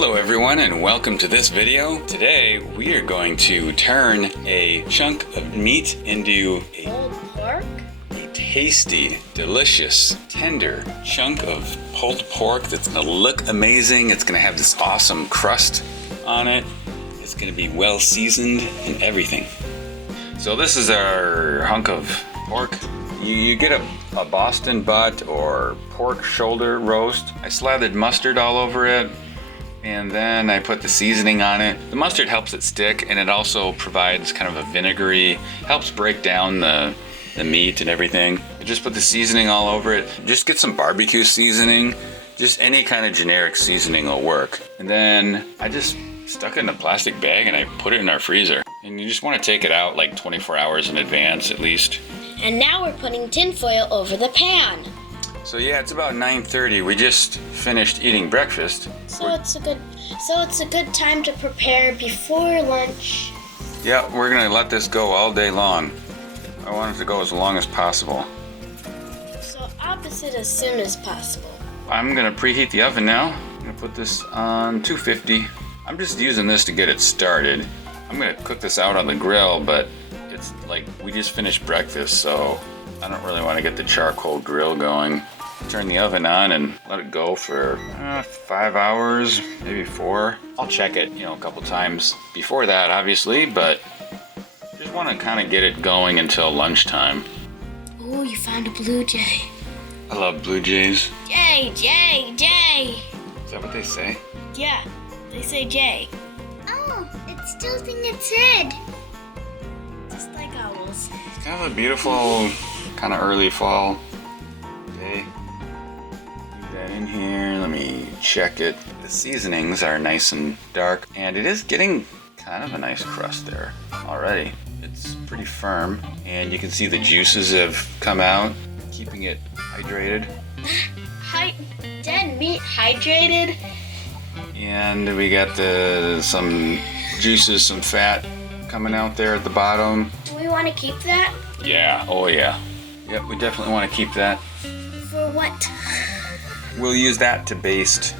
Hello everyone and welcome to this video. Today we are going to turn a chunk of meat into Pulled pork? a tasty, delicious, tender chunk of pulled pork that's going to look amazing. It's going to have this awesome crust on it. It's going to be well seasoned and everything. So this is our hunk of pork. You get a Boston butt or pork shoulder roast. I slathered mustard all over it. And then I put the seasoning on it. The mustard helps it stick, and it also provides kind of a vinegary, helps break down the meat and everything. I just put the seasoning all over it. Just get some barbecue seasoning. Just any kind of generic seasoning will work. And then I just stuck it in a plastic bag and I put it in our freezer. And you just want to take it out like 24 hours in advance at least. And now we're putting tinfoil over the pan. So yeah, it's about 9:30. We just finished eating breakfast. So it's a good time to prepare before lunch. Yeah, we're gonna let this go all day long. I want it to go as long as possible. So opposite as soon as possible. I'm gonna preheat the oven now. I'm gonna put this on 250. I'm just using this to get it started. I'm gonna cook this out on the grill, but it's like we just finished breakfast, so I don't really want to get the charcoal grill going. Turn the oven on and let it go for 5 hours, maybe 4. I'll check it, a couple times before that, obviously, but just want to kind of get it going until lunchtime. Oh, you found a blue jay. I love blue jays. Jay, jay, jay. Is that what they say? Yeah, they say jay. Oh, it's tilting its head. Just like owls. It's kind of a beautiful, kind of early fall day. Leave that in here. Let me check it. The seasonings are nice and dark, and it is getting kind of a nice crust there already. It's pretty firm, and you can see the juices have come out, keeping it hydrated. Dead meat hydrated. And we got some juices, some fat coming out there at the bottom. Do we want to keep that? Yeah, oh yeah. Yep, we definitely want to keep that. For what? We'll use that to baste.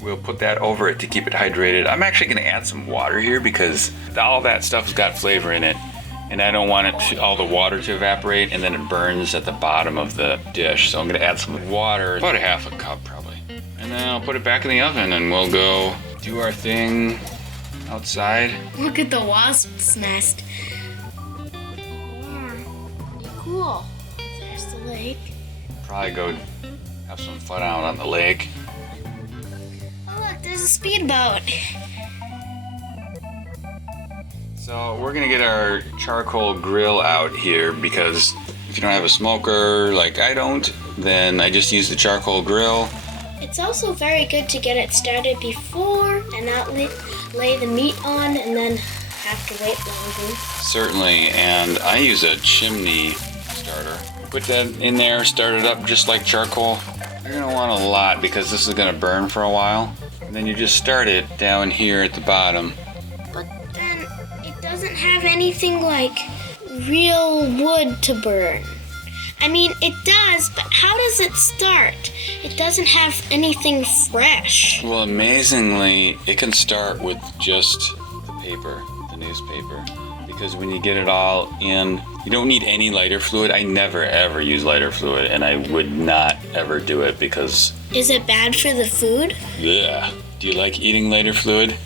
We'll put that over it to keep it hydrated. I'm actually going to add some water here because all that stuff's got flavor in it. And I don't want all the water to evaporate and then it burns at the bottom of the dish. So I'm going to add some water, about a half a cup probably. And then I'll put it back in the oven and we'll go do our thing outside. Look at the wasp's nest. Yeah, pretty cool. There's the lake. Probably go have some fun out on the lake. Oh look, there's a speedboat. So we're gonna get our charcoal grill out here because if you don't have a smoker like I don't, then I just use the charcoal grill. It's also very good to get it started before and not lay the meat on and then have to wait longer. Certainly, and I use a chimney starter. Put that in there, start it up just like charcoal. You're gonna want a lot because this is gonna burn for a while. And then you just start it down here at the bottom. But then it doesn't have anything like real wood to burn. I mean, it does, but how does it start? It doesn't have anything fresh. Well, amazingly, it can start with just the paper, the newspaper. Because when you get it all in, you don't need any lighter fluid. I never ever use lighter fluid, and I would not ever do it because... Is it bad for the food? Yeah. Do you like eating lighter fluid?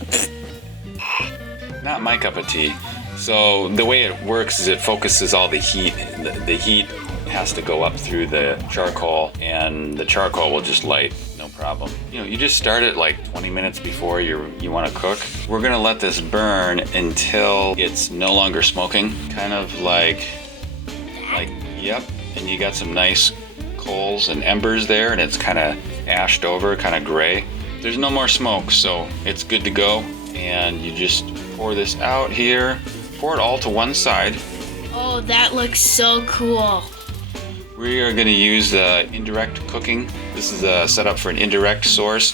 Not my cup of tea. So the way it works is it focuses all the heat. The heat has to go up through the charcoal, and the charcoal will just light, no problem. You just start it like 20 minutes before you want to cook. We're gonna let this burn until it's no longer smoking, kind of like, yep. And you got some nice coals and embers there, and it's kind of ashed over, kind of gray. There's no more smoke, so it's good to go. And you just pour this out here, pour it all to one side. Oh, that looks so cool. We are going to use indirect cooking. This is a setup for an indirect source.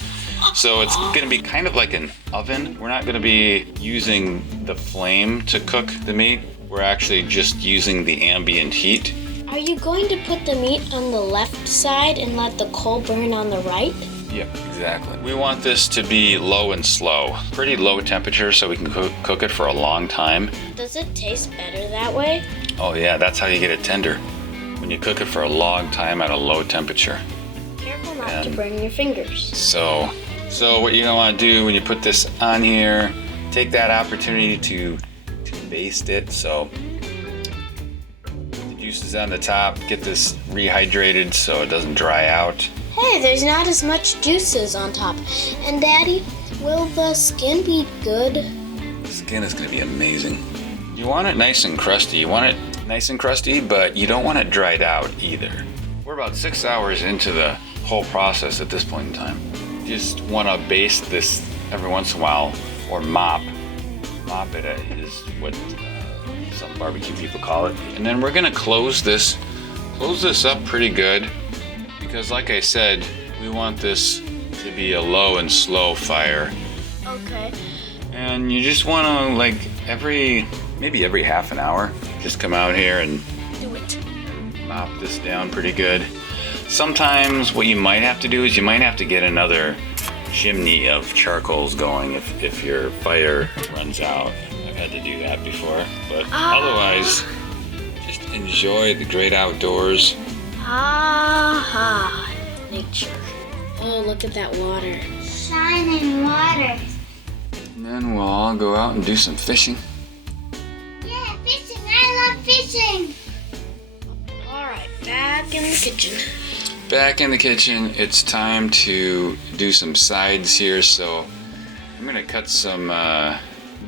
So it's going to be kind of like an oven. We're not going to be using the flame to cook the meat. We're actually just using the ambient heat. Are you going to put the meat on the left side and let the coal burn on the right? Yep, exactly. We want this to be low and slow. Pretty low temperature so we can cook it for a long time. Does it taste better that way? Oh yeah, that's how you get it tender. When you cook it for a long time at a low temperature. Careful not to burn your fingers. So what you're gonna want to do when you put this on here, take that opportunity to baste it. So the juices on the top, get this rehydrated so it doesn't dry out. Hey, there's not as much juices on top. And Daddy, will the skin be good? The skin is gonna be amazing. You want it nice and crusty. You want it nice and crusty, but you don't want it dried out either. We're about 6 hours into the whole process at this point in time. You just want to baste this every once in a while, or mop. Mop it is what some barbecue people call it. And then we're gonna close this up pretty good, because like I said, we want this to be a low and slow fire. Okay. And you just want to, like, maybe every half an hour, just come out here and Do it. mop this down pretty good. Sometimes what you might have to do is you might have to get another chimney of charcoals going if your fire runs out. I've had to do that before, but otherwise, just enjoy the great outdoors. Nature. Oh, look at that water. Shining water. And then we'll all go out and do some fishing. Yeah, fishing. I love fishing. All right, back in the kitchen. Back in the kitchen, it's time to do some sides here, so I'm gonna cut some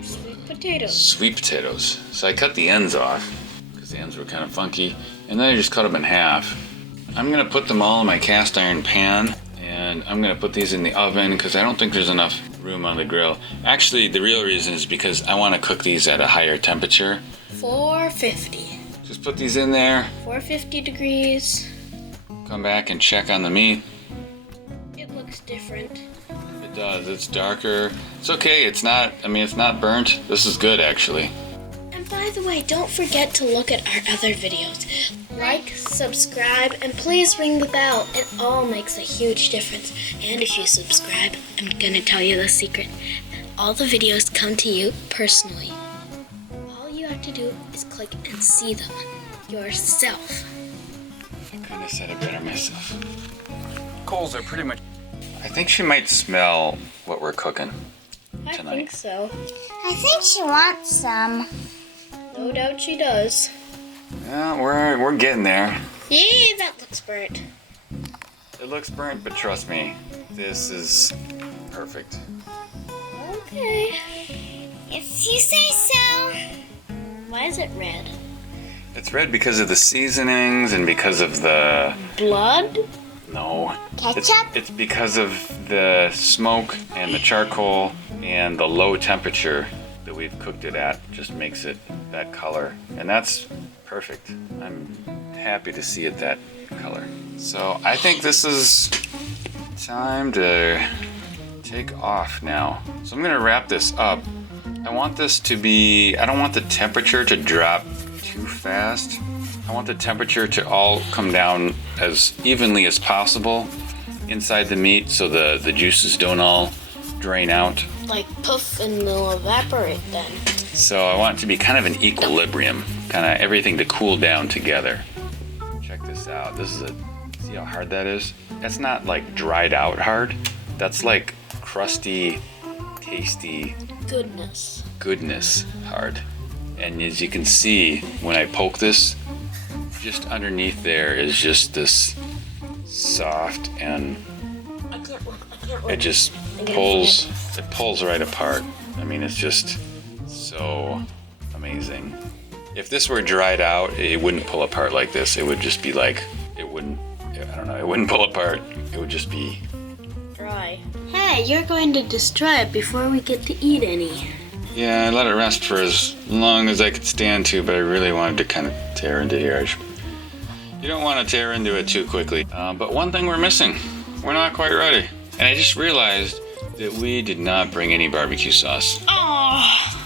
Sweet potatoes. sweet potatoes. So I cut the ends off, because the ends were kind of funky, and then I just cut them in half. I'm gonna put them all in my cast iron pan, and I'm gonna put these in the oven, because I don't think there's enough room on the grill. Actually, the real reason is because I wanna cook these at a higher temperature. 450. Just put these in there, 450 degrees. come back and check on the meat. It looks different. It does, it's darker. It's okay, it's not burnt. This is good, actually. And by the way, don't forget to look at our other videos. Like, subscribe, and please ring the bell. It all makes a huge difference. And if you subscribe, I'm gonna tell you the secret. All the videos come to you personally. All you have to do is click and see them yourself. I kind of said it better myself. Coals are pretty much... I think she might smell what we're cooking I tonight. think so. I think she wants some. No doubt she does. Yeah, we're getting there. Yay, that looks burnt. It looks burnt, but trust me, this is perfect. Okay. If you say so. Why is it red? It's red because of the seasonings and because of the... Blood? No. Ketchup? It's because of the smoke and the charcoal and the low temperature that we've cooked it at just makes it that color. And that's perfect. I'm happy to see it that color. So I think this is time to take off now. So I'm gonna wrap this up. I want this to be, I don't want the temperature to drop too fast. I want the temperature to all come down as evenly as possible inside the meat so the juices don't all drain out. Like poof and they'll evaporate then. So I want it to be kind of an equilibrium, kind of everything to cool down together. Check this out. See how hard that is? That's not like dried out hard. That's like crusty, tasty goodness hard. And as you can see, when I poke this, just underneath there is just this soft, and it just pulls right apart. I mean, it's just so amazing. If this were dried out, it wouldn't pull apart like this. It would just be like, it wouldn't pull apart. It would just be dry. Hey, you're going to destroy it before we get to eat any. Yeah, I let it rest for as long as I could stand to, but I really wanted to kind of tear into here. You don't want to tear into it too quickly. But one thing we're missing, we're not quite ready. And I just realized that we did not bring any barbecue sauce. Oh!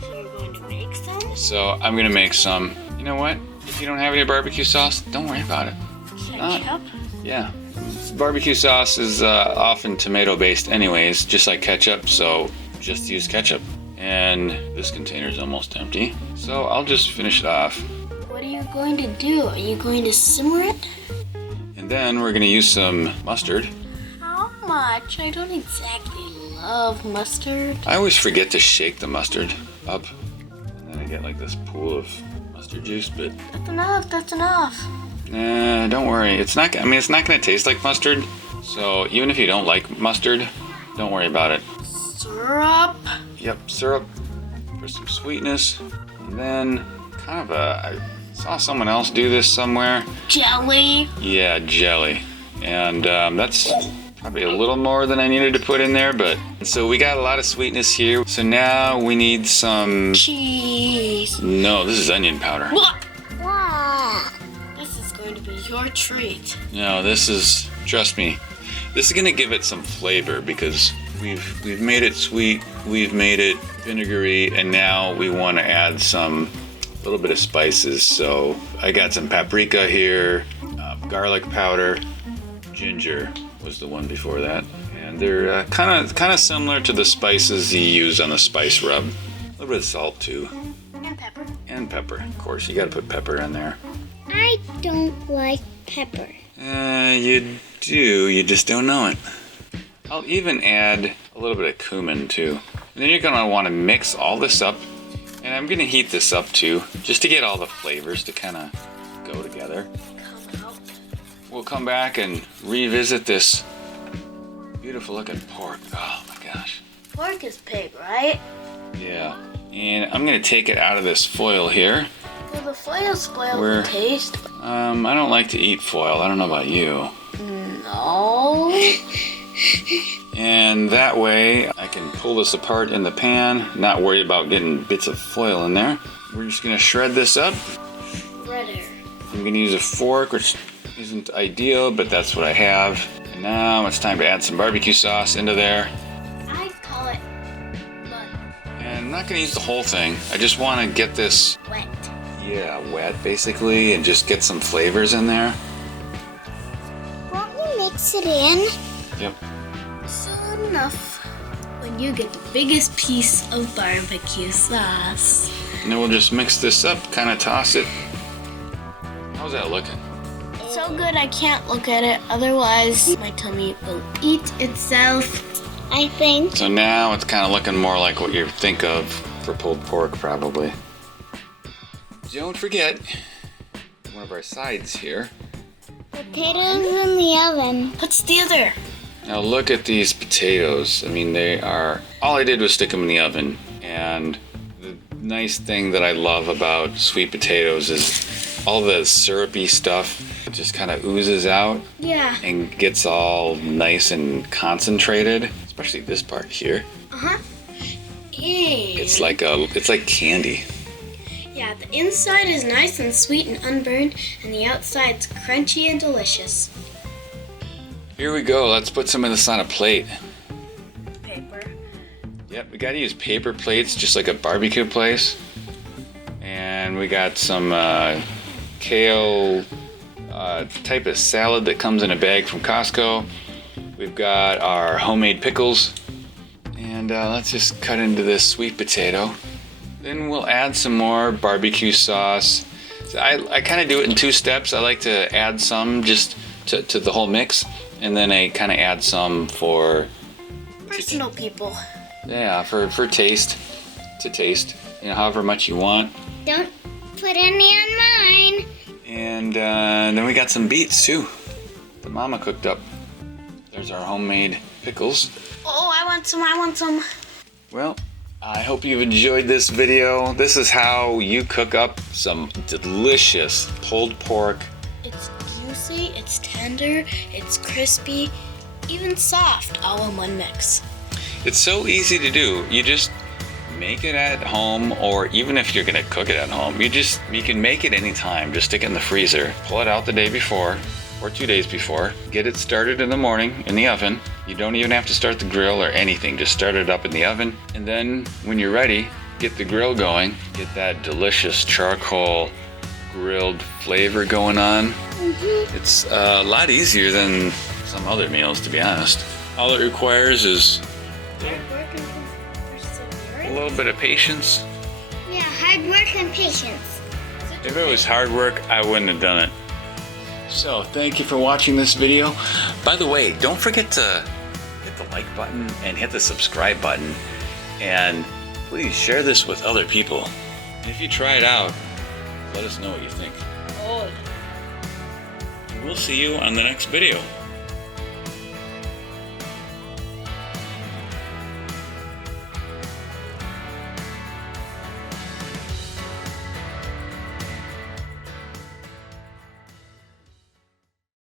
So you're going to make some? So I'm gonna make some. You know what? If you don't have any barbecue sauce, don't worry about it. Ketchup? Yeah, it's barbecue sauce is often tomato based anyways, just like ketchup, so just use ketchup. And this container is almost empty, so I'll just finish it off. What are you going to do? Are you going to simmer it? And then we're gonna use some mustard. How much? I don't exactly love mustard. I always forget to shake the mustard up, and then I get like this pool of mustard juice, but That's enough, that's enough. don't worry. It's not gonna taste like mustard, so even if you don't like mustard, don't worry about it. Syrup. Yep, syrup for some sweetness, and then I saw someone else do this somewhere. Jelly. Yeah, jelly. And that's probably a little more than I needed to put in there, but so we got a lot of sweetness here. So now we need some Cheese. No, this is onion powder. Wow. This is going to be your treat. No, trust me, this is gonna give it some flavor because we've made it sweet, we've made it vinegary, and now we want to add a little bit of spices. So I got some paprika here, garlic powder, ginger was the one before that, and they're kind of similar to the spices you use on the spice rub. A little bit of salt too, And pepper. and pepper. Of course, you got to put pepper in there. I don't like pepper. You do, you just don't know it. I'll even add a little bit of cumin too. And then you're gonna want to mix all this up, and I'm gonna heat this up too, just to get all the flavors to kind of go together. Come out. We'll come back and revisit this beautiful looking pork. Oh my gosh. Pork is pig, right? Yeah. And I'm gonna take it out of this foil here. Well, the foil spoils Where- the taste. I don't like to eat foil. I don't know about you. No. And that way I can pull this apart in the pan, not worry about getting bits of foil in there. We're just gonna shred this up. Redder. I'm gonna use a fork, which isn't ideal, but that's what I have. And now it's time to add some barbecue sauce into there. I call it mud. And I'm not gonna use the whole thing. I just wanna get this, Wet. wet basically, and just get some flavors in there. Won't you mix it in? Yep. Soon enough, when you get the biggest piece of barbecue sauce. And then we'll just mix this up, kind of toss it. How's that looking? So good I can't look at it, otherwise my tummy will eat itself. I think. So now it's kind of looking more like what you think of for pulled pork, probably. Don't forget one of our sides here. Potatoes in the oven. What's the other? Now look at these potatoes. I mean, they are, all I did was stick them in the oven. And the nice thing that I love about sweet potatoes is all the syrupy stuff just kind of oozes out Yeah. and gets all nice and concentrated, especially this part here. Uh-huh. It's like candy. Yeah, the inside is nice and sweet and unburned, and the outside's crunchy and delicious. Here we go. Let's put some of this on a plate. Paper. Yep, we gotta use paper plates just like a barbecue place. And we got some kale type of salad that comes in a bag from Costco. We've got our homemade pickles. And let's just cut into this sweet potato. Then we'll add some more barbecue sauce. So I kind of do it in two steps. I like to add some just to the whole mix. And then I kind of add some for Personal people. yeah, for taste, to taste, you know, however much you want. Don't put any on mine. And then we got some beets too, that Mama cooked up. There's our homemade pickles. Oh, I want some. Well, I hope you've enjoyed this video. This is how you cook up some delicious pulled pork. It's juicy, it's tender, it's crispy, even soft, all in one mix. It's so easy to do. You just make it at home, or even if you're gonna cook it at home, you can make it anytime. Just stick it in the freezer, pull it out the day before or 2 days before, get it started in the morning in the oven. You don't even have to start the grill or anything, just start it up in the oven. And then when you're ready, get the grill going, get that delicious charcoal grilled flavor going on. It's a lot easier than some other meals, to be honest. All it requires is Hard work and perseverance. a little bit of patience. Yeah, hard work and patience. If it was hard work, I wouldn't have done it. So, thank you for watching this video. By the way, don't forget to hit the like button and hit the subscribe button. And please share this with other people. And if you try it out, let us know what you think. Oh. And we'll see you on the next video.